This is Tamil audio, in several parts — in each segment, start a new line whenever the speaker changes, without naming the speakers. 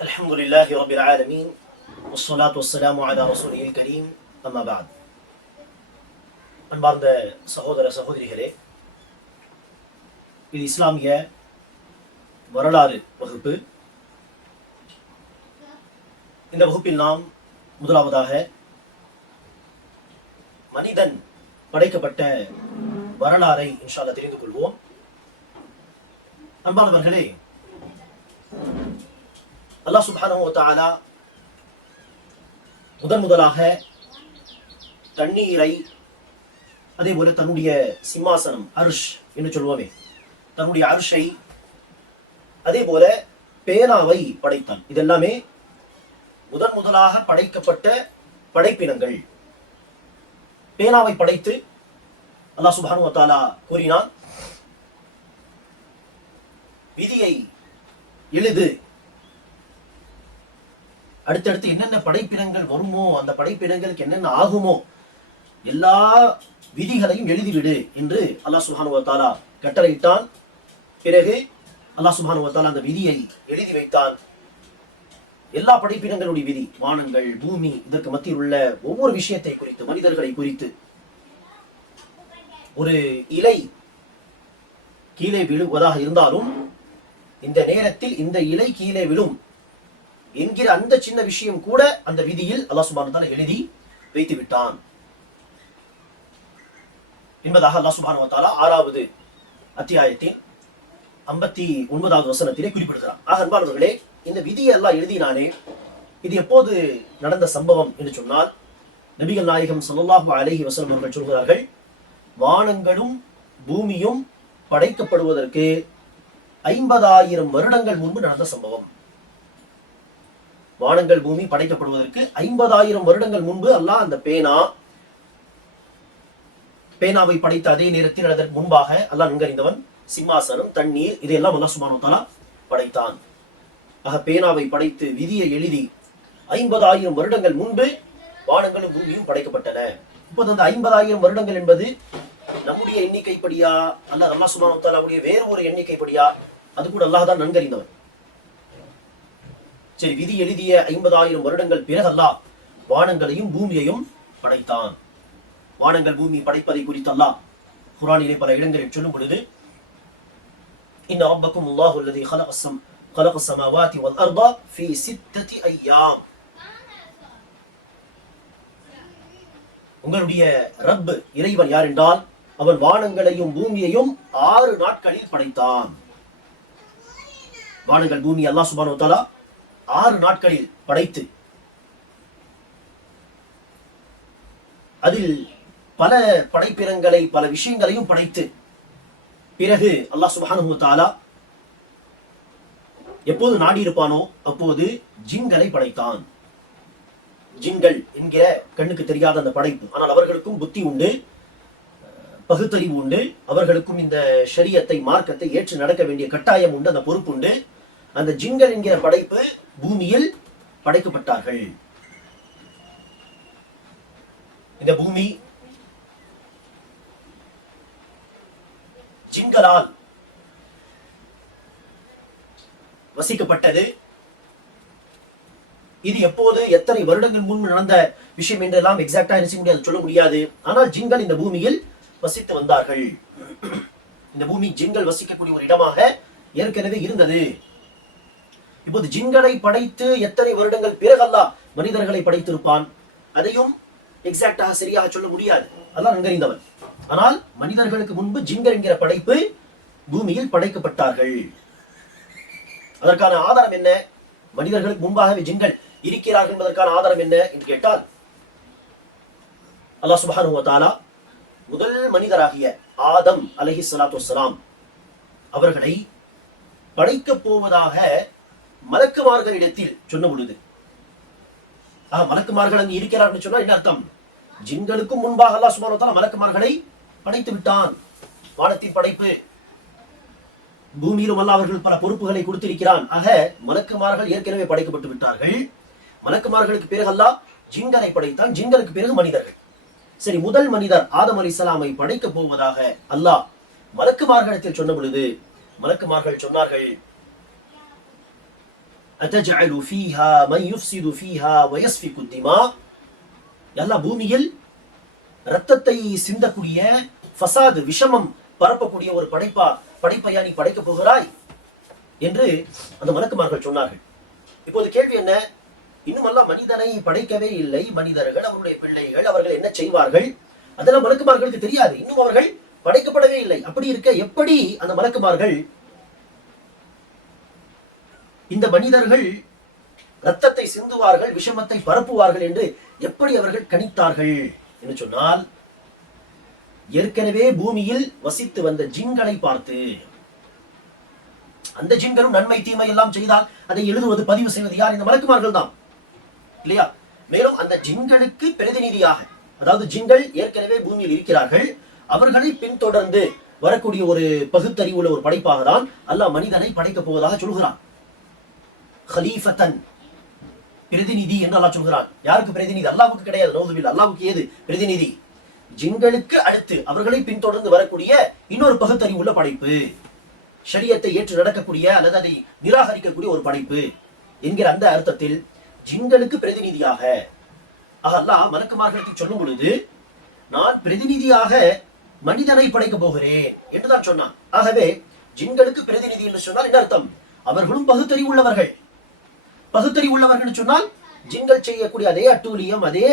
الحمد لله رب العالمين والصلاة والسلام على رسوله الكريم أما بعد அன்பார்ந்த சகோதர சகோதரிகளே இது இஸ்லாமிய வரலாறு வகுப்பு இந்த வகுப்பில் நாம் முதலாவதாக மனிதன் படைக்கப்பட்ட வரலாறை இன்ஷால்லா தெரிந்து கொள்வோம் அன்பானவர்களே அல்லாஹ் சுப்ஹானஹு வ முதன் முதலாக தண்ணீரை அதே போல தன்னுடைய சிம்மாசனம் அருஷ் என்று சொல்வோமே தன்னுடைய அருஷை அதே போல பேனாவை படைத்தான். இதெல்லாமே முதன் முதலாக படைக்கப்பட்ட படைப்பினங்கள். பேனாவை படைத்து அல்லாஹ் சுபானு தாலா கூறினான் விதியை எழுது அடுத்தடுத்து என்னென்ன படைப்பினங்கள் வருமோ அந்த படைப்பினங்களுக்கு என்னென்ன ஆகுமோ எல்லா விதிகளையும் எழுதிவிடு என்று அல்லாஹ் சுஹானு தாலா கட்டளையிட்டான். பிறகு அல்லாஹ் சுஹானு தாலா அந்த விதியை எழுதி வைத்தான். எல்லா படைப்பினங்களுடைய விதி வானங்கள் பூமி இதற்கு மத்தியில் உள்ள ஒவ்வொரு விஷயத்தை குறித்து மனிதர்களை குறித்து. ஒரு இலை கீழே விழுவதாக இருந்தாலும் இந்த நேரத்தில் இந்த இலை கீழே விழும் என்கிற அந்த சின்ன விஷயம் கூட அந்த விதியில் அல்லாஹ் சுபானு எழுதி வைத்து விட்டான். என்பதாக அல்லாஹ் சுபானு தாலா ஆறாவது அத்தியாயத்தின் ஐம்பத்தி ஒன்பதாவது வசனத்திலே குறிப்பிடுகிறான். ஆக அன்பானவர்களே இந்த விதியை எல்லாம் எழுதினானே இது எப்போது நடந்த சம்பவம் என்று சொன்னால் நபிகள் நாயகம் சல்லாஹு அலஹி வசலம் அவர்கள் சொல்கிறார்கள் வானங்களும் பூமியும் படைக்கப்படுவதற்கு ஐம்பதாயிரம் வருடங்கள் முன்பு நடந்த சம்பவம். வானங்கள் பூமி படைக்கப்படுவதற்கு ஐம்பதாயிரம் வருடங்கள் முன்பு அல்லாஹ் அந்த பேனா பேனாவை படைத்த அதே நேரத்தில் அதற்கு முன்பாக அல்லாஹ் நன்கறிந்தவன் சிம்மாசனம் தண்ணீர் இதையெல்லாம் அல்லா சுபானு படைத்தான். ஆக பேனாவை படைத்து விதியை எழுதி ஐம்பதாயிரம் வருடங்கள் முன்பு வானங்களும் பூமியும் படைக்கப்பட்டன. இப்போது அந்த ஐம்பதாயிரம் வருடங்கள் என்பது நம்முடைய எண்ணிக்கைப்படியா அல்ல அல்லாஹ் சுபானு வேறு ஒரு எண்ணிக்கைப்படியா அது கூட அல்லாஹ் தான் நன்கறிந்தவன். சரி விதி எழுதிய ஐம்பதாயிரம் வருடங்கள் பிறகு அல்லாஹ் வானங்களையும் பூமியையும் படைத்தான் வானங்கள் பூமி படைப்பதை குறித்து அல்லாஹ் குரானிலே பல இடங்களில் சொல்லும் பொழுது إن ربكم الله الذي خلق السم خلق السماوات والأرض في ستة أيام உங்களுடைய ரப் இறைவன் யார் என்றால் அவன் வானங்களையும் பூமியையும் ஆறு நாட்களில் படைத்தான் வானங்கள் பூமி அல்லாஹ் சுபானு தாலா ஆறு நாட்களில் படைத்து அதில் பல படைப்பினங்களை பல விஷயங்களையும் படைத்து பிறகு அல்லாஹ் சுபானு தாலா எப்போது நாடி இருப்பானோ அப்போது ஜின்களை படைத்தான். ஜின்கள் என்கிற கண்ணுக்கு தெரியாத அந்த படைப்பு. ஆனால் அவர்களுக்கும் புத்தி உண்டு பகுத்தறிவு உண்டு. அவர்களுக்கும் இந்த ஷரியத்தை மார்க்கத்தை ஏற்று நடக்க வேண்டிய கட்டாயம் உண்டு அந்த பொறுப்பு உண்டு. அந்த ஜின்கள் என்கிற படைப்பு பூமியில் படைக்கப்பட்டார்கள். இந்த பூமி ஜின்களால் வசிக்கப்பட்டது. இது எப்போது எத்தனை வருடங்கள் முன்பு நடந்த விஷயம் என்றெல்லாம் எக்ஸாக்டா என்ன முடியாது சொல்ல முடியாது. ஆனால் ஜின்கள் இந்த பூமியில் வசித்து வந்தார்கள். இந்த பூமி ஜின்கள் வசிக்கக்கூடிய ஒரு இடமாக ஏற்கனவே இருந்தது. இப்போது ஜின்களை படைத்து எத்தனை வருடங்கள் பிறகு அல்லாஹ் மனிதர்களை படைத்திருப்பான்? அதையும் எக்ஸாக்டாக சரியாக சொல்ல முடியாது. அதான் நன்கறிந்தவன் ஆனால் மனிதர்களுக்கு முன்பு ஜிங்கர் என்கிற படைப்பு பூமியில் படைக்கப்பட்டார்கள். அதற்கான ஆதாரம் என்ன? மனிதர்களுக்கு முன்பாகவே ஜிங்கள் இருக்கிறார்கள் என்பதற்கான ஆதாரம் என்ன என்று கேட்டால் அல்லாஹ் சுபானுவத்தாலா முதல் மனிதராகிய ஆதம் அலஹி சலாத்து அவர்களை படைக்கப் போவதாக மலக்குமார்களிடத்தில் சொன்ன பொழுது ஆஹ் மலக்குமார்கள் அங்கு இருக்கிறார் சொன்னா என்ன அர்த்தம்? ஜின்களுக்கும் முன்பாக அல்லா சுமார் மலக்குமார்களை படைத்து விட்டான். வானத்தின் படைப்பு பூமியிலும் அல்ல அவர்கள் பல பொறுப்புகளை கொடுத்திருக்கிறான். ஆக மலக்குமார்கள் ஏற்கனவே படைக்கப்பட்டு விட்டார்கள். மலக்குமார்களுக்கு பிறகு அல்லாஹ் ஜிங்கனை படைத்தான். ஜிங்களுக்கு பிறகு மனிதர்கள். சரி முதல் மனிதர் ஆதம் அலிஸ்லாமை படைக்க போவதாக அல்லாஹ் மலக்குமார்களிடத்தில் சொன்ன பொழுது மலக்குமார்கள் சொன்னார்கள் அத்தஜஅலு ஃபீஹா மன் யுஃப்ஸிது ஃபீஹா வயஸ்ஃபிகு திமா எல்லா பூமியில் ரத்தத்தை சிந்தக்கூடிய ஃபசாது விஷமம் பரப்பக்கூடிய ஒரு படைப்பா படைப்பையா நீ படைக்க போகிறாய்? என்று அந்த மலக்குமார்கள் சொன்னார்கள். இப்போது கேள்வி என்ன? இன்னும் எல்லாம் மனிதனை படைக்கவே இல்லை. மனிதர்கள் அவருடைய பிள்ளைகள் அவர்கள் என்ன செய்வார்கள்? அதெல்லாம் மலக்குமார்களுக்கு தெரியாது. இன்னும் அவர்கள் படைக்கப்படவே இல்லை. அப்படி இருக்க எப்படி அந்த மலக்குமார்கள் இந்த மனிதர்கள் ரத்தத்தை சிந்துவார்கள் விஷமத்தை பரப்புவார்கள் என்று எப்படி அவர்கள் கணித்தார்கள் என்று சொன்னால் ஏற்கனவே பூமியில் வசித்து வந்த ஜின்களை பார்த்து. அந்த ஜின்களும் நன்மை தீமை எல்லாம் செய்தால் அதை எழுதுவது பதிவு செய்வது யார்? இந்த மலக்குமார்கள் தான். இல்லையா? மேலும் அந்த ஜின்களுக்கு பிரதிநிதியாக அதாவது ஜின்கள் ஏற்கனவே பூமியில் இருக்கிறார்கள் அவர்களை பின்தொடர்ந்து வரக்கூடிய ஒரு பகுத்தறிவுள்ள ஒரு படைப்பாக தான் அல்லாஹ் மனிதனை படைக்கப் போவதாக சொல்கிறான். ஹலீஃபத்தன் பிரதிநிதி என்று அல்லாஹ் சொல்கிறான். யாருக்கு பிரதிநிதி? அல்லாவுக்கு கிடையாது. நௌதுபில் அல்லாவுக்கு ஏது? பிரதிநிதி. ஜின்களுக்கு அடுத்து அவர்களை பின்தொடர்ந்து வரக்கூடிய இன்னொரு பகுத்தறிவு உள்ள படைப்பு. ஷரியத்தை ஏற்று நடக்கக்கூடிய அல்லது அதை நிராகரிக்கக்கூடிய ஒரு படைப்பு என்கிற அந்த அர்த்தத்தில் ஜின்களுக்கு பிரதிநிதியாக. ஆக அல்லாஹ் மலக்குமார்களுக்கு சொல்லும் பொழுது நான் பிரதிநிதியாக மனிதனை படைக்க போகிறேன் என்றுதான் சொன்னான். ஆகவே ஜின்களுக்கு பிரதிநிதி என்று சொன்னால் என்ன அர்த்தம்? அவர்களும் பகுத்தறிவு உள்ளவர்கள். பகுத்தறி உள்ளவர்கள் சொன்னால் ஜின்கள் செய்யக்கூடிய அதே அட்டூழியம் அதே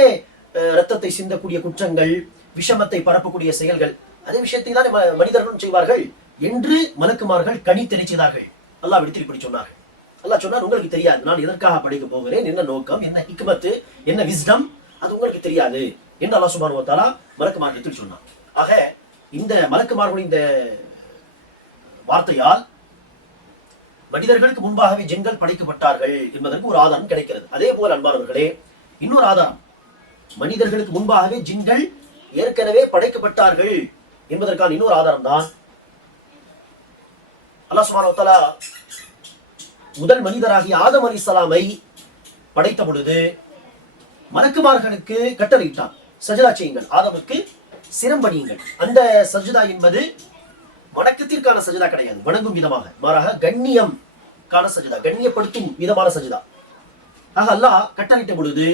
ரத்தத்தை சிந்தக்கூடிய குற்றங்கள் விஷமத்தை பரப்பக்கூடிய செயல்கள் அதே விஷயத்தை தான் மனிதர்களும் செய்வார்கள் என்று மலக்குமார்கள் கனி தெரிச்சார்கள் அல்லாஹ் விடுத்து இப்படி சொன்னார்கள். அல்லாஹ் சொன்னார் உங்களுக்கு தெரியாது. நான் எதற்காக படிக்க போகிறேன்? என்ன நோக்கம்? என்ன ஹிக்மத்து? என்ன விஸ்டம் அது உங்களுக்கு தெரியாது என்று அல்லாஹ் சுபானு வத்தாலா மலக்குமார்களிடத்தில் சொன்னார் ஆக இந்த மலக்குமார்களுடைய இந்த வார்த்தையால் மனிதர்களுக்கு முன்பாகவே ஜின்கள் படைக்கப்பட்டார்கள் என்பதற்கு ஒரு ஆதாரம் கிடைக்கிறது. அதே போல அன்பானவர்களே இன்னொரு ஆதாரம். மனிதர்களுக்கு முன்பாகவே ஜின்கள் ஏற்கனவே படைக்கப்பட்டார்கள் என்பதற்கான இன்னொரு ஆதாரம் தான் அல்லா சுப்ஹானஹு முதல் மனிதராகிய ஆதம் அலைஹிஸ்ஸலாமை படைத்த பொழுது மலக்குமார்களுக்கு கட்டளையிட்டான். சஜிதா செய்யுங்கள். ஆதமுக்கு சிரம்பணியுங்கள் அந்த சஜிதா என்பது வணக்கத்திற்கான சஜதா கிடையாது வணங்கும் விதமாக. மாறாக கண்ணியம் கான சஜிதா. கண்ணியப்படுத்தும் விதமான சஜிதா. ஆக அல்லாஹ் கட்டளையிட்ட பொழுது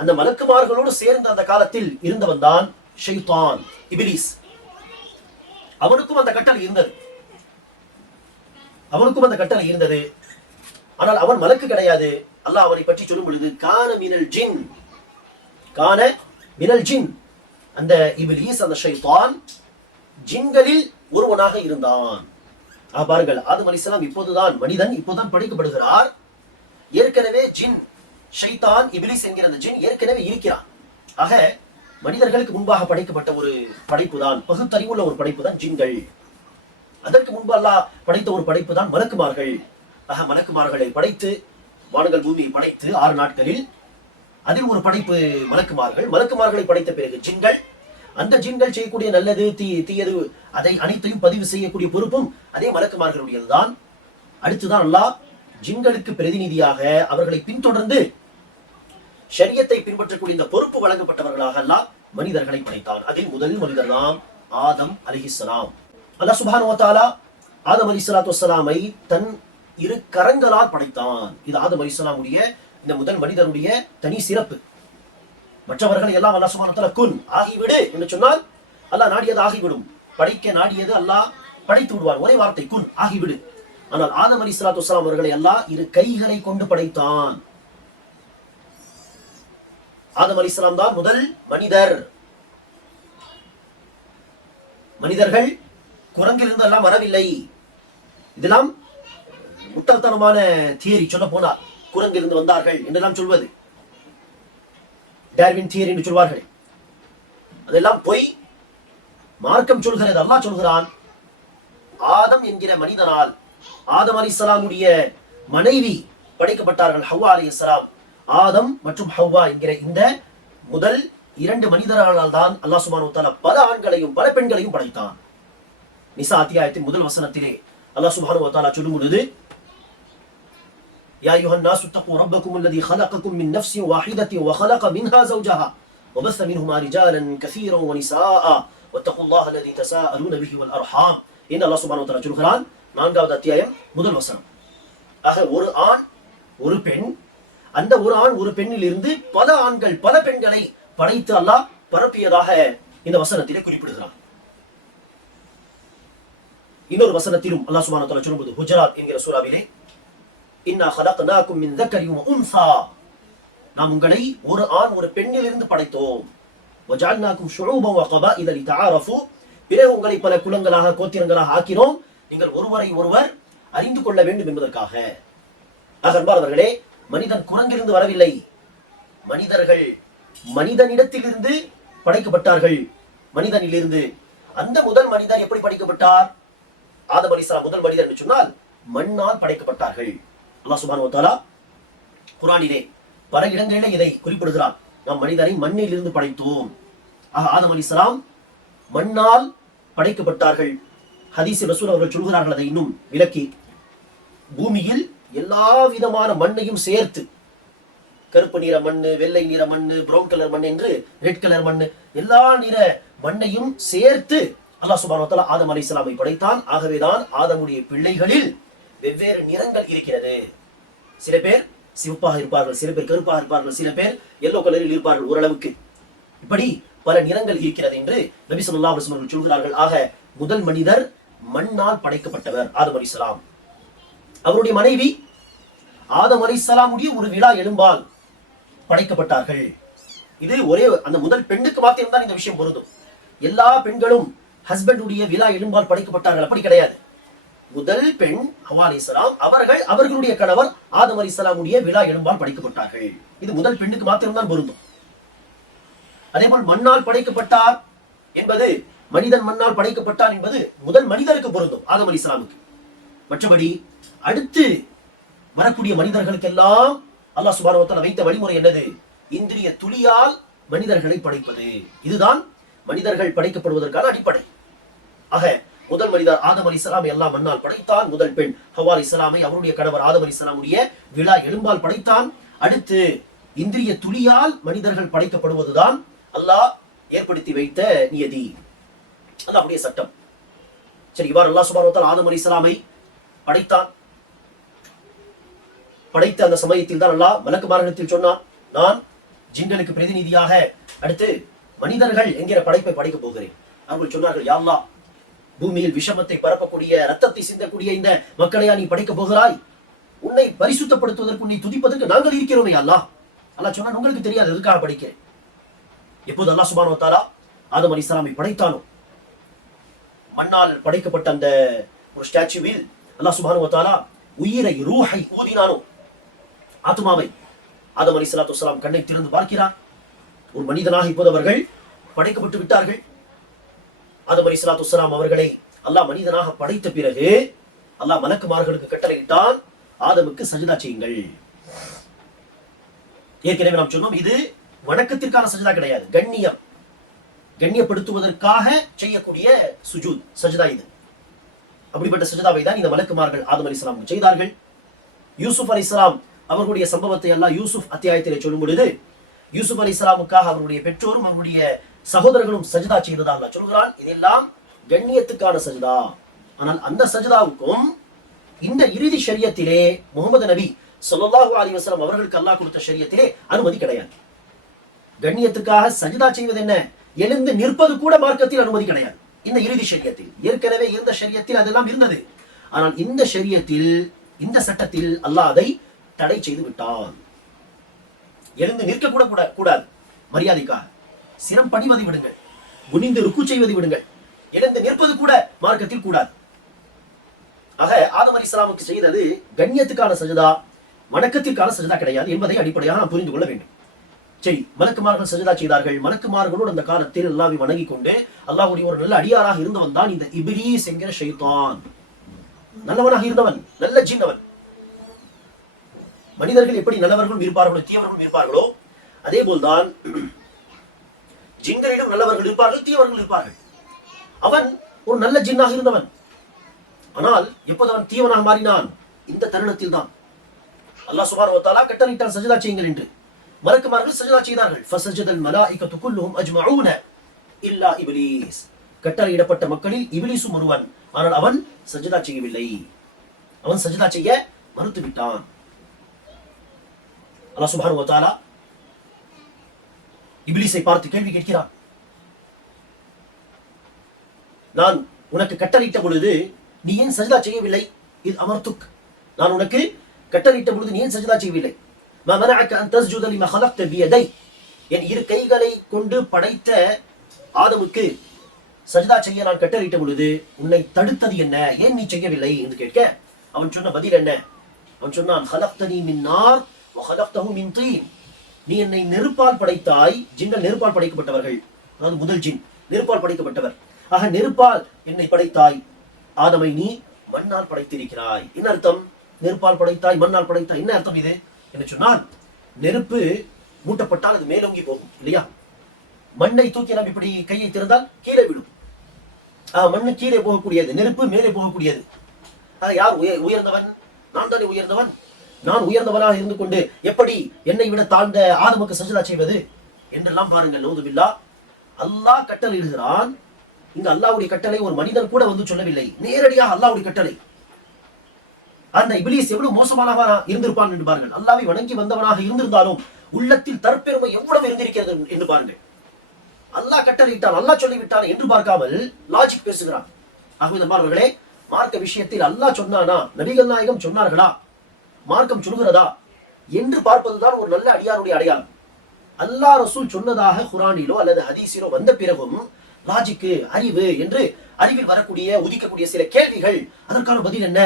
அந்த மலக்குமார்களோடு சேர்ந்த அந்த காலத்தில் இருந்தவன் தான் ஷெய்தான் இபிலிஸ். அவனுக்கும் அந்த கட்டளை இருந்தது. அவனுக்கும் அந்த கட்டளை இருந்தது. ஆனால் அவன் மலக்கு கிடையாது. அல்லாஹ் அவனை பற்றி சொல்லும் பொழுது கான மினல் ஜின். கான மினல் ஜின். அந்த இபிலிஸ் அந்த ஷைத்தான் ஜின்களில் ஒருவனாக இருந்தான். பாருங்கள் ஆதம் அலிஸ்லாம் இப்போதுதான் மனிதன் இப்போதான் படைக்கப்படுகிறார். ஏற்கனவே ஜின் ஷைதான் இபிலிஸ் என்கிற அந்த ஜின் ஏற்கனவே இருக்கிறான். ஆக மனிதர்களுக்கு முன்பாக படைக்கப்பட்ட ஒரு படைப்பு தான் பகுத்தறிவுள்ள ஒரு படைப்பு தான் ஜின்கள். அதற்கு முன்பு அல்லாஹ் படைத்த ஒரு படைப்பு தான் மலக்குமார்கள். ஆக மலக்குமார்களை படைத்து வானங்கள் பூமியை படைத்து ஆறு நாட்களில் அதில் ஒரு படைப்பு மலக்குமார்கள். மலக்குமார்களை படைத்த பிறகு ஜின்கள் அந்த ஜின்கள் செய்யக்கூடிய நல்லது தீ தீயது அதை அனைத்தையும் பதிவு செய்யக்கூடிய பொறுப்பும் அதே மலக்குமார்களுடையதுதான். அடுத்துதான் அல்லாஹ் ஜின்களுக்கு பிரதிநிதியாக அவர்களை பின்தொடர்ந்து ஷரியத்தை பின்பற்றக்கூடிய இந்த பொறுப்பு வழங்கப்பட்டவர்களாக அல்லாஹ் மனிதர்களை படைத்தான். அதில் முதல் மனிதர் தான் ஆதம் அலிஹிஸ்லாம் அல்லாஹ் சுபானுவத்தாலா வ தஆலா ஆதம் அலிஸ்ஸலாத்து தன் இரு கரங்களால் படைத்தான். இது ஆதம் அலிஸ்ஸலாமுடைய இந்த முதல் மனிதனுடைய தனி சிறப்பு. மற்றவர்களை எல்லாம் அல்லா சுப்ஹானஹு குன் ஆகிவிடு என்று சொன்னால் அல்லாஹ் நாடியது ஆகிவிடும். படைக்க நாடியது அல்லாஹ் படைத்து விடுவார் ஒரே வார்த்தை குன் ஆகிவிடு. ஆனால் ஆதம் அலி சலாத்து வலாம் அவர்களை எல்லாம் இரு கைகளை கொண்டு படைத்தான். ஆதம் அலிஸ்லாம் தான் முதல் மனிதர். மனிதர்கள் குரங்கிலிருந்து எல்லாம் வரவில்லை. இதெல்லாம் முட்டாள்தனமான தியரி சொல்ல போனால் குரங்கிலிருந்து வந்தார்கள் என்றெல்லாம் சொல்வது. டார்வின் தியரி என்று சொல்வார்கள். அதெல்லாம் பொய். மார்க்கம் சொல்கிறது அல்லாஹ் சொல்கிறான். ஆதம் என்கிற மனிதனால் ஆதம் அலிஸ்லாமுடைய மனைவி படைக்கப்பட்டார்கள் ஹவ்வா அலைஹிஸ்ஸலாம் ஆதம் மற்றும் ஹவ்வா என்கிற இந்த முதல் இரண்டு மனிதர்களால் தான் அல்லாஹ் சுப்ஹானஹு வ பல ஆண்களையும் பல பெண்களையும் படைத்தான். நிசா அத்தியாயத்தின் முதல் வசனத்திலே அல்லாஹ் சுபானு வ சொல்லும் பொழுது يا أيها الناس اتقوا ربكم الذي خلقكم من نفس واحدة وخلق منها زوجها وبث منهما رجالا كثيرا ونساء واتقوا الله الذي تساءلون به والأرحام إن الله سبحانه وتعالى சொல்கிறான் நான்காவது அத்தியாயம் முதல் வசனம் ஆக ஒரு ஆண் ஒரு பெண் அந்த ஒரு ஆண் ஒரு பெண்ணில் இருந்து பல ஆண்கள் பல பெண்களை படைத்து அல்லாஹ் பரப்பியதாக இந்த வசனத்திலே குறிப்பிடுகிறான் இன்னொரு வசனத்திலும் அல்லாஹ் சுப்ஹானஹு வ தஆலா சொல்லும்போது ஹுஜராத் என்கிற சூறாவிலே இன்னா ஹலக்னாக்கும் மின் தக்கரியும் உன்சா. நாம் உங்களை ஒரு ஆண் ஒரு பெண்ணிலிருந்து படைத்தோம். வஜால்னாக்கும் ஷுரூபம் வகபா இதல் தாரஃபு பிறகு உங்களை பல குலங்களாக கோத்திரங்களாக ஆக்கினோம். நீங்கள் ஒருவரை ஒருவர் அறிந்து கொள்ள வேண்டும் என்பதற்காக. அகன்பார்வர்களே மனிதன் குரங்கிலிருந்து வரவில்லை. மனிதர்கள் மனிதனிடத்திலிருந்து படைக்கப்பட்டார்கள். மனிதனிலிருந்து அந்த முதல் மனிதர் எப்படி படைக்கப்பட்டார்? ஆதம் முதல் மனிதர் என்று சொன்னால் மண்ணால் படைக்கப்பட்டார்கள். அல்லா சுப்ஹானஹு வ குரானிலே பல இடங்களிலே இதை குறிப்பிடுகிறான். நாம் மனிதரை மண்ணில் இருந்து படைத்தோம். ஆக ஆதம் அலிஸ்லாம் மண்ணால் படைக்கப்பட்டார்கள். ஹதீஸ் ரசூல் அவர்கள் சொல்கிறார்கள் அதை இன்னும் விளக்கி. பூமியில் எல்லா விதமான மண்ணையும் சேர்த்து கருப்பு நிற மண்ணு வெள்ளை நிற மண்ணு பிரவுன் கலர் மண் என்று ரெட் கலர் மண்ணு எல்லா நிற மண்ணையும் சேர்த்து அல்லாஹ் சுப்ஹானஹு வ தஆலா ஆதம் அலைஹிஸ்ஸலாமை படைத்தான். ஆகவேதான் ஆதமுடைய பிள்ளைகளில் வெவ்வேறு நிறங்கள் இருக்கிறது. சில பேர் சிவப்பாக இருப்பார்கள் சில பேர் கருப்பாக இருப்பார்கள் சில பேர் எல்லோ கலரில் இருப்பார்கள் ஓரளவுக்கு. இப்படி பல நிறங்கள் இருக்கிறது என்று நபி சொல்லா அவர்கள் சொல்கிறார்கள். ஆக முதல் மனிதர் மண்ணால் படைக்கப்பட்டவர் ஆதம் அலிசலாம் அவருடைய மனைவி ஆதம் அலிசலாமுடைய ஒரு விழா எலும்பால் படைக்கப்பட்டார்கள். இது ஒரே அந்த முதல் பெண்ணுக்கு மாத்திரம்தான் இந்த விஷயம் பொருந்தும். எல்லா பெண்களும் ஹஸ்பண்டுடைய விழா எலும்பால் படைக்கப்பட்டார்கள். அப்படி கிடையாது. முதல் பெண் ஹவா அலிஸ்லாம் அவர்கள் அவர்களுடைய கணவர் ஆதம் அலிஸ்லாமுடைய விழா எலும்பால் படைக்கப்பட்டார்கள். இது முதல் பெண்ணுக்கு மாத்திரம்தான் பொருந்தும். அதே போல் மண்ணால் படைக்கப்பட்டார் என்பது மனிதன் மண்ணால் படைக்கப்பட்டார் என்பது முதல் மனிதருக்கு பொருந்தும் ஆதம் அலிஸ்லாமுக்கு மற்றபடி அடுத்து வரக்கூடிய மனிதர்களுக்கெல்லாம் அல்லாஹ் சுபானவத்தால் வைத்த வழிமுறை என்னது? இந்திரிய துளியால் மனிதர்களை படைப்பது. இதுதான் மனிதர்கள் படைக்கப்படுவதற்கான அடிப்படை. ஆக முதல் மனிதர் ஆதம் அலி இஸ்லாமை எல்லாம் மண்ணால் படைத்தான். முதல் பெண் ஹவால் இஸ்லாமை அவருடைய கணவர் ஆதம் அலி இஸ்லாமுடைய விழா எலும்பால் படைத்தான். அடுத்து இந்திரிய துளியால் மனிதர்கள் படைக்கப்படுவதுதான் அல்லாஹ் ஏற்படுத்தி வைத்த நியதி. அல்லாஹுடைய சட்டம். சரி இவ்வாறு அல்லாஹ் சுபாரத்தால் ஆதம் அலி இஸ்லாமை படைத்தான். படைத்த அந்த சமயத்தில் தான் அல்லாஹ் வழக்கு மலக்குமார்களிடத்தில் சொன்னான் நான் ஜிண்டனுக்கு பிரதிநிதியாக அடுத்து மனிதர்கள் என்கிற படைப்பை படைக்கப் போகிறேன். அவர்கள் சொன்னார்கள் யா பூமியில் விஷமத்தை பரப்பக்கூடிய ரத்தத்தை சிந்தக்கூடிய இந்த மக்களையா நீ படைக்கப் போகிறாய். உன்னை பரிசுத்தப்படுத்துவதற்கு உன்னை துதிப்பதற்கு நாங்கள் இருக்கிறோமே அல்லா அல்லா சொன்னா உங்களுக்கு தெரியாது எதுக்காக படிக்கிறேன்? எப்போது அல்லா சுபானோ தாலா ஆதம் அலி இஸ்லாமை படைத்தானோ? மண்ணால் படைக்கப்பட்ட அந்த ஒரு ஸ்டாச்சுவில் அல்லாஹ் சுபானு தாலா உயிரை ரூஹை ஊதினானோ? ஆத்மாவை ஆதம் அலி சலாத்து கண்ணை திறந்து பார்க்கிறார். ஒரு மனிதனாக இப்போது அவர்கள் படைக்கப்பட்டு விட்டார்கள். ஆதம் அலி சலாத்து வலாம் அவர்களை அல்லாஹ் மனிதனாக படைத்த பிறகு அல்லாஹ் மலக்குமார்களுக்கு கட்டளையிட்டால் ஆதமுக்கு சஜிதா செய்யுங்கள். ஏற்கனவே நாம் சொன்னோம் இது வணக்கத்திற்கான சஜிதா கிடையாது. கண்ணியம். கண்ணியப்படுத்துவதற்காக செய்யக்கூடிய சுஜூத் சஜிதா இது. அப்படிப்பட்ட சஜிதாவை தான் இந்த மலக்குமார்கள் ஆதம் அலி செய்தார்கள். யூசுப் அலி அவர்களுடைய சம்பவத்தை எல்லாம் யூசுப் அத்தியாயத்திலே சொல்லும் பொழுது யூசுப் அலி இஸ்லாமுக்காக அவருடைய பெற்றோரும் அவருடைய சகோதரர்களும் சஜிதா செய்ததா அல்லாஹ் சொல்கிறான். இதெல்லாம் கண்ணியத்துக்கான சஜிதா. ஆனால் அந்த சஜிதாவுக்கும் இந்த இறுதி ஷரியத்திலே முகமது நபி சொல்லாஹு அலி வசலம் அவர்களுக்கு அல்லாஹ் கொடுத்த ஷரியத்திலே அனுமதி கிடையாது. கண்ணியத்துக்காக சஜிதா செய்வது என்ன? எழுந்து நிற்பது கூட மார்க்கத்தில் அனுமதி கிடையாது. இந்த இறுதி ஷரியத்தில். ஏற்கனவே இருந்த ஷரியத்தில் அதெல்லாம் இருந்தது. ஆனால் இந்த ஷரியத்தில் இந்த சட்டத்தில் அல்லாஹ் அதை தடை செய்து விட்டான். எழுந்து நிற்க கூட கூட கூடாது. மரியாதைக்காக. சிரம் பணிவதை விடுங்கள். குனிந்து ருக்கு செய்வதை விடுங்கள். எழுந்து நிற்பது கூட மார்க்கத்தில் கூடாது. ஆக ஆதம் அலி இஸ்லாமுக்கு செய்தது கண்ணியத்துக்கான சஜதா வணக்கத்திற்கான சஜதா கிடையாது என்பதை அடிப்படையாக நாம் புரிந்து கொள்ள வேண்டும். சரி மலக்குமார்கள் சஜதா செய்தார்கள். மலக்குமார்களோடு அந்த காலத்தில் அல்லாவை வணங்கிக் கொண்டு அல்லாஹுடைய ஒரு நல்ல அடியாராக இருந்தவன் தான் இந்த இபிலீஸ் என்கிற ஷைத்தான். நல்லவனாக இருந்தவன் நல்ல ஜின்னவன் மனிதர்கள் எப்படி நல்லவர்களும் இருப்பார்களோ தீயவர்களும் இருப்பார்களோ அதே போல்தான் ஜிங்கரிடம் நல்லவர்கள் இருப்பார்கள் தீயவர்கள் இருப்பார்கள். அவன் ஒரு நல்ல ஜின்னாக இருந்தவன். ஆனால் எப்போது அவன் தீவனாக மாறினான்? இந்த தருணத்தில் தான். அல்லாஹ் சுப்ஹானஹு வ கட்டளையிட்டான் சஜதா செய்யுங்கள் என்று. மறக்குமார்கள் சஜதா செய்தார்கள். ஃபஸஜதல் மலாயிகத்து குல்லுஹும் அஜ்மஊன இல்லா இப்லீஸ். கட்டளையிடப்பட்ட மக்களில் இப்லீஸும் ஒருவன். ஆனால் அவன் சஜதா செய்யவில்லை. அவன் சஜதா செய்ய மறுத்து விட்டான் அல்லாஹ் சுப்ஹானஹு இபிலிசை பார்த்து கேள்வி கேட்கிறான். நான் உனக்கு கட்டளையிட்ட பொழுது நீ ஏன் சஜிதா செய்யவில்லை? இது அமர்த்துக். நான் உனக்கு கட்டளையிட்ட பொழுது நீ ஏன் சஜிதா செய்யவில்லை? என் இரு கைகளை கொண்டு படைத்த ஆதமுக்கு சஜிதா செய்ய நான் கட்டளையிட்ட பொழுது உன்னை தடுத்தது என்ன? ஏன் நீ செய்யவில்லை? என்று கேட்க அவன் சொன்ன பதில் என்ன? அவன் சொன்னான் நீ என்னை நெருப்பால் படைத்தாய். ஜின்கள் நெருப்பால் படைக்கப்பட்டவர்கள். அதாவது முதல் ஜின். நெருப்பால் படைக்கப்பட்டவர். ஆக நெருப்பால் என்னை படைத்தாய். ஆதமை நீ மண்ணால் படைத்திருக்கிறாய். என்ன அர்த்தம்? நெருப்பால் படைத்தாய் மண்ணால் படைத்தாய். என்ன அர்த்தம் இது? என்ன சொன்னால் நெருப்பு மூட்டப்பட்டால் அது மேலோங்கி போகும் இல்லையா? மண்ணை தூக்கி நாம் இப்படி கையை திறந்தால் கீழே விடும் ஆஹ் மண்ணு கீழே போகக்கூடியது நெருப்பு மேலே போகக்கூடியது. யார் உயர் உயர்ந்தவன்? நான் தானே உயர்ந்தவன்? நான் உயர்ந்தவனாக இருந்து கொண்டு எப்படி என்னை விட தாழ்ந்த ஆதமுக்கு சஜிதா செய்வது? என்றெல்லாம் பாருங்கள் நோதுபில்லா அல்லாஹ் கட்டளையிடுகிறான் இங்கு அல்லாவுடைய கட்டளை ஒரு மனிதன் கூட வந்து சொல்லவில்லை. நேரடியாக அல்லாவுடைய கட்டளை. அந்த இபிலிஸ் எவ்வளவு மோசமானவனா இருந்திருப்பான் என்று பாருங்கள். அல்லாவை வணங்கி வந்தவனாக இருந்திருந்தாலும் உள்ளத்தில் தற்பெருமை எவ்வளவு இருந்திருக்கிறது என்று பாருங்கள். அல்லாஹ் கட்டளையிட்டான் அல்லாஹ் சொல்லிவிட்டான் என்று பார்க்காமல் லாஜிக் பேசுகிறான். ஆகவே அவர்களே மார்க்க விஷயத்தில் அல்லாஹ் சொன்னானா? நபிகள் நாயகம் சொன்னார்களா? மார்க்கம் சொல்கிறதா என்று பார்ப்பதுதான் ஒரு நல்ல அடியாருடைய அடையாளம். அல்லா ரசூல் சொன்னதாக குரானிலோ அல்லது ஹதீஸிலோ வந்த பிறகும் லாஜிக்கு அறிவு என்று அறிவில் வரக்கூடிய உதிக்கக்கூடிய சில கேள்விகள் அதற்கான பதில் என்ன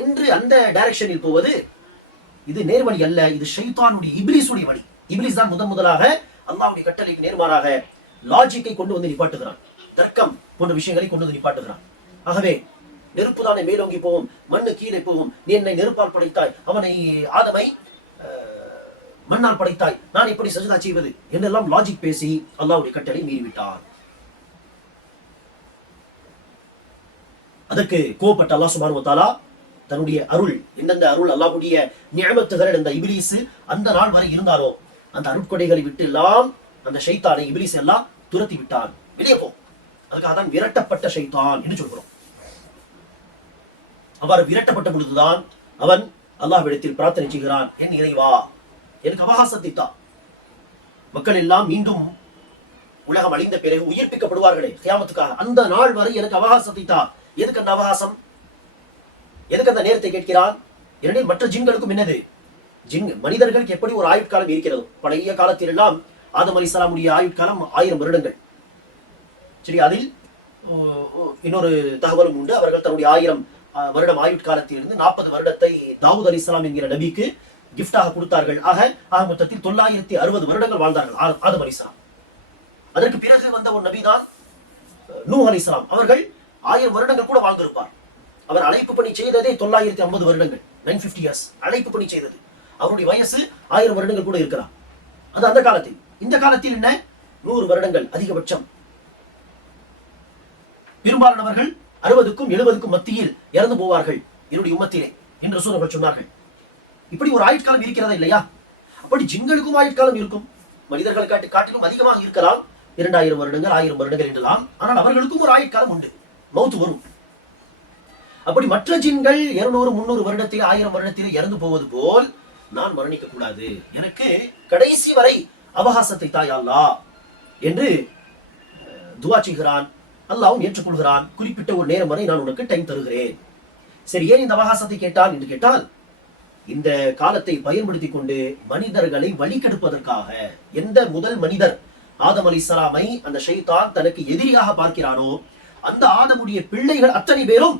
என்று அந்த டைரக்ஷனில் போவது இது நேர்வழி அல்ல இது ஷைத்தானுடைய இப்லிஸுடைய வழி. இப்லிஸ் தான் முதன் முதலாக அல்லாவுடைய கட்டளைக்கு நேர்மாறாக லாஜிக்கை கொண்டு வந்து நிப்பாட்டுகிறான். தர்க்கம் போன்ற விஷயங்களை கொண்டு வந்து நிப்பாட்டுகிறான். ஆகவே நெருப்பு தானே மேலோங்கி போகும் மண்ணு கீழே போகும் நீ என்னை நெருப்பால் படைத்தாய். அவனை ஆதமை மண்ணால் படைத்தாய். நான் எப்படி சஜிதா செய்வது? என்றெல்லாம் லாஜிக் பேசி அல்லாவுடைய கட்டளை மீறிவிட்டார்? அதற்கு கோபப்பட்ட அல்லா சுப்ஹானஹு தன்னுடைய அருள் எந்தெந்த அருள் அல்லாவுடைய நியமத்துகள் இந்த இபிலிசு அந்த நாள் வரை இருந்தாரோ அந்த அருட்கொடைகளை விட்டு எல்லாம் அந்த ஷைத்தானை இபிலிஸ் எல்லாம் துரத்தி விட்டான் வெளியே போ. அதுக்காக தான் விரட்டப்பட்ட ஷைத்தான் என்று சொல்கிறோம். அவ்வாறு விரட்டப்பட்ட பொழுதுதான் அவன் அல்லாஹ்விடத்தில் பிரார்த்தனை செய்கிறான் என் இறைவா எனக்கு அவகாசத்தை மக்கள் எல்லாம் மீண்டும் உலகம் அழிந்த பிறகு உயிர்ப்பிக்கப்படுவார்களே. கியாமத்துக்காக அந்த நாள் வரை எனக்கு அவகாசத்தை தான் எதுக்கு அந்த அவகாசம்? எதுக்கு அந்த நேரத்தை கேட்கிறான்? ஏனெனில் மற்ற ஜின்களுக்கும் என்னது? ஜின் மனிதர்களுக்கு எப்படி ஒரு ஆயுட்காலம் இருக்கிறது? பழைய காலத்தில் எல்லாம் ஆதம் அலிசலாமுடைய ஆயுட்காலம் ஆயிரம் வருடங்கள். சரி அதில் இன்னொரு தகவலும் உண்டு. அவர்கள் தன்னுடைய ஆயிரம் வருடம் ஆயுட்காலத்திலிருந்து நாற்பது வருடத்தை தாவூத் அலிஸ்லாம் என்கிற நபிக்கு கிஃப்டாக கொடுத்தார்கள். ஆக ஆக மொத்தத்தில் தொள்ளாயிரத்தி அறுபது வருடங்கள் வாழ்ந்தார்கள் ஆதம் அலிஸ்லாம் அதற்கு பிறகு வந்த ஒரு நபிதான் நூ அலிஸ்லாம் அவர்கள் ஆயிரம் வருடங்கள் கூட வாழ்ந்திருப்பார். அவர் அழைப்பு பணி செய்ததே தொள்ளாயிரத்தி ஐம்பது வருடங்கள் நைன் பிப்டி இயர்ஸ் அழைப்பு பணி செய்தது. அவருடைய வயசு ஆயிரம் வருடங்கள் கூட இருக்கிறார். அது அந்த காலத்தில். இந்த காலத்தில் என்ன? நூறு வருடங்கள் அதிகபட்சம். பெரும்பாலானவர்கள் அறுபதுக்கும் எழுபதுக்கும் மத்தியில் இறந்து போவார்கள் என்னுடைய உம்மத்திலே என்று ரசூலர்கள் சொன்னார்கள். இப்படி ஒரு ஆயுட்காலம் இருக்கிறதா இல்லையா? அப்படி ஜின்களுக்கும் ஆயுட்காலம் இருக்கும். மனிதர்கள் காட்டு காட்டிலும் அதிகமாக இருக்கலாம். இரண்டாயிரம் வருடங்கள் ஆயிரம் வருடங்கள் என்றலாம் ஆனால் அவர்களுக்கும் ஒரு ஆயுட்காலம் உண்டு. மௌத்து வரும். அப்படி மற்ற ஜின்கள் இருநூறு முன்னூறு வருடத்தில் ஆயிரம் வருடத்தில் இறந்து போவது போல் நான் மரணிக்க கூடாது. எனக்கு கடைசி வரை அவகாசத்தை தாய் என்று துவா செய்கிறான். அல்லாவும் ஏற்றுக்கொள்கிறான். குறிப்பிட்ட ஒரு நேரம் வரை நான் உனக்கு டைம் தருகிறேன். சரி ஏன் இந்த அவகாசத்தை கேட்டான் என்று கேட்டால் இந்த காலத்தை பயன்படுத்தி கொண்டு மனிதர்களை வழிகெடுப்பதற்காக எந்த முதல் மனிதர் ஆதம் சலாமை அந்த ஷைத்தான் தனக்கு எதிரியாக பார்க்கிறானோ அந்த ஆதமுடைய பிள்ளைகள் அத்தனை பேரும்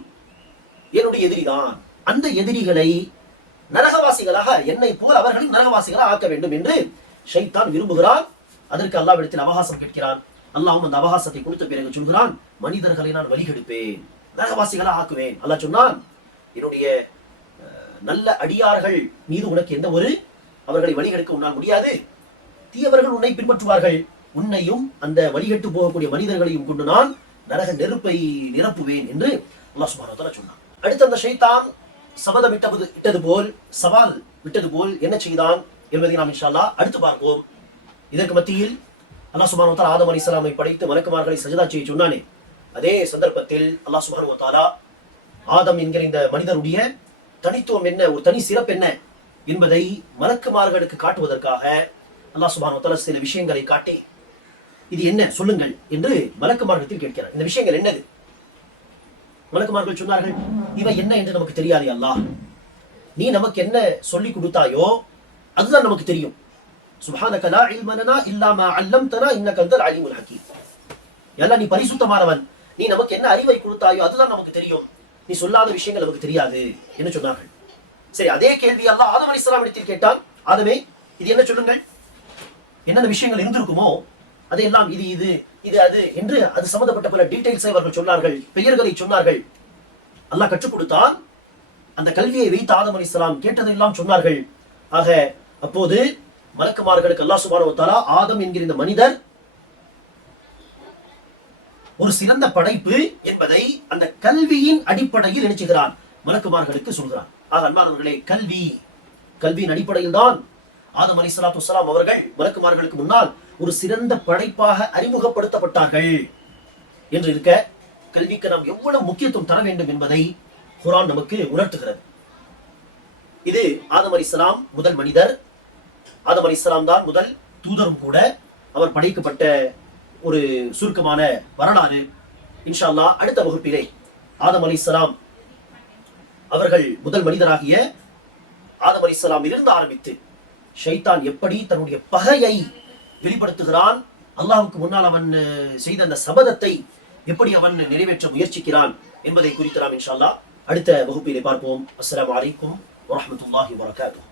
என்னுடைய எதிரிதான். அந்த எதிரிகளை நரகவாசிகளாக என்னை போல் அவர்களின் நரகவாசிகளாக ஆக்க வேண்டும் என்று ஷைத்தான் விரும்புகிறான். அதற்கு அல்லாவிடத்தில் அவகாசம் கேட்கிறான். அல்லாஹும் அந்த அவகாசத்தை கொடுத்த பிறகு சொல்கிறான் மனிதர்களை நான் வழிகெடுப்பேன் நரகவாசிகளாக ஆக்குவேன். அல்லாஹ் சொன்னான் என்னுடைய நல்ல அடியார்கள் மீது உனக்கு எந்த ஒரு அவர்களை வழிகெடுக்க உன்னால் முடியாது. தீயவர்கள் உன்னை பின்பற்றுவார்கள். உன்னையும் அந்த வழிகட்டு போகக்கூடிய மனிதர்களையும் கொண்டு நான் நரக நெருப்பை நிரப்புவேன் என்று அல்லாஹ் சுப்ஹானஹு சொன்னான். அடுத்து அந்த ஷைத்தான் சபதம் விட்டது விட்டது போல் சவால் விட்டது போல் என்ன செய்தான் என்பதை நாம் இன்ஷால்லா அடுத்து பார்ப்போம். இதற்கு மத்தியில் அல்லாஹ் சுபான் தாலா ஆதம் அலி இஸ்லாமை படைத்து மலக்குமார்களை சஜதா செய்ய சொன்னானே. அதே சந்தர்ப்பத்தில் அல்லாஹ் சுபான் தாலா ஆதம் என்கிற இந்த மனிதருடைய தனித்துவம் என்ன ஒரு தனி சிறப்பு என்ன என்பதை மலக்குமார்களுக்கு காட்டுவதற்காக அல்லாஹ் சுபான் தாலா சில விஷயங்களை காட்டி இது என்ன சொல்லுங்கள் என்று மலக்குமார்களிடத்தில் கேட்கிறார். இந்த விஷயங்கள் என்னது? மலக்குமார்கள் சொன்னார்கள் இவை என்ன என்று நமக்கு தெரியாது அல்லாஹ். நீ நமக்கு என்ன சொல்லி கொடுத்தாயோ அதுதான் நமக்கு தெரியும். சுபானக லா இல்ம இல்லாமா அல்லம் தனா அல்லம்தனா இன்னக அன்தல் ஹக்கீம் எல்லாம் நீ பரிசுத்தமானவன். நீ நமக்கு என்ன அறிவை கொடுத்தாயோ அதுதான் நமக்கு தெரியும். நீ சொல்லாத விஷயங்கள் நமக்கு தெரியாது என்று சொன்னார்கள்? சரி அதே கேள்வி அல்லாஹ் ஆதம் அலைஹிஸ்ஸலாம் இடத்தில் கேட்டான். ஆதமே இது என்ன சொல்லுங்கள்? என்னென்ன விஷயங்கள் இருந்திருக்குமோ அதையெல்லாம் இது இது இது அது என்று அது சம்பந்தப்பட்ட பல டீடைல்ஸை அவர்கள் சொன்னார்கள் பெயர்களை சொன்னார்கள். அல்லாஹ் கற்றுக் கொடுத்தான். அந்த கல்வியை வைத்து ஆதம் அலைஹிஸ்ஸலாம் கேட்டதெல்லாம் சொன்னார்கள். ஆக அப்போது மலக்குமார்களுக்கு அல்லா சுப்ஹானஹு ஆதம் என்கிற இந்த மனிதர் ஒரு சிறந்த படைப்பு என்பதை அந்த கல்வியின் அடிப்படையில் நினைச்சுகிறான். மலக்குமார்களுக்கு சொல்கிறான். ஆக அன்பானவர்களே கல்வி கல்வியின் அடிப்படையில் தான் ஆதம் அலி சலாத்து வலாம் அவர்கள் மலக்குமார்களுக்கு முன்னால் ஒரு சிறந்த படைப்பாக அறிமுகப்படுத்தப்பட்டார்கள் என்று இருக்க கல்விக்கு நாம் எவ்வளவு முக்கியத்துவம் தர வேண்டும் என்பதை குரான் நமக்கு உணர்த்துகிறது. இது ஆதம் அலிஸ்லாம் முதல் மனிதர். ஆதம் அலிஸ்லாம் தான் முதல் தூதரும் கூட அவர் படைக்கப்பட்ட ஒரு சுருக்கமான வரலாறு. இன்ஷால்லா அடுத்த வகுப்பிலே ஆதம் அலிஸ்லாம் அவர்கள் முதல் மனிதராகிய ஆதம் அலிஸ்லாம் இருந்து ஆரம்பித்து ஷைத்தான் எப்படி தன்னுடைய பகையை வெளிப்படுத்துகிறான் அல்லாவுக்கு முன்னால் அவன் செய்த அந்த சபதத்தை எப்படி அவன் நிறைவேற்ற முயற்சிக்கிறான் என்பதை குறித்து நாம் இன்ஷால்லா அடுத்த வகுப்பிலே பார்ப்போம். அஸ்லாம் வலைக்கும் வரமத்துல்லாஹி வரகாத்தூ